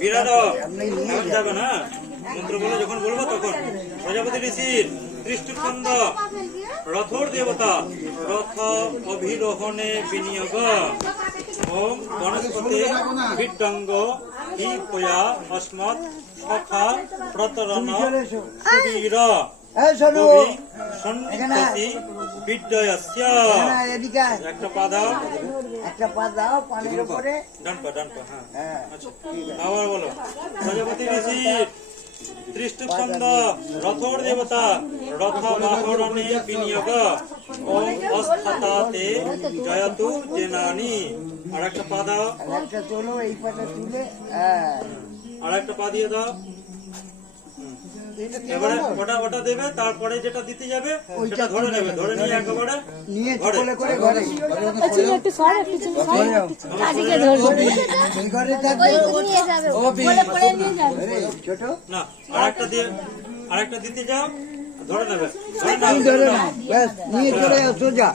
বিরাট এমন যাবে না, মন্ত্র বলে যখন বলবো তখন। প্রজাপতি ঋষির সৃষ্টি ছন্দ রথর দেবতা রথ অভিরোহণে বিনিয়োগ ওম বনস্পতি বিড্ডঙ্গ হি পয়া অস্মৎ সখা প্রতরণ সুবীর কবি সন্ন্যাসী বিদ্যয়স্য। একটা পা দাও, পানির উপরে ডান পা, হ্যাঁ। আচ্ছা, আবার বলো। প্রজাপতি ঋষির দৃষ্ট ছন্দ রথর দেবতা রথ বাহরণে বিনিয়োগ ওম অস্থাতে জয়তু জেনানি। আর একটা পা দাও, একটা চলো এই পাটা তুলে আর একটা পা দিয়ে দাও। এবারে ওটা দেবে, তারপরে যেটা দিতে যাবে সেটা ধরে নেবে, ধরে নিয়ে একেবারে নিয়ে কোলে করে ঘরে একটু সর, একটু সর, কাজিকে ধরবো। এই ঘরে থাকবে নিয়ে যাবে, বলে পড়ে নিয়ে যাবে। ছোট না, আরেকটা দিতে যাও, ধরে নেবে, ধরে নাও, ব্যাস নিয়ে চলে যাও সোজা।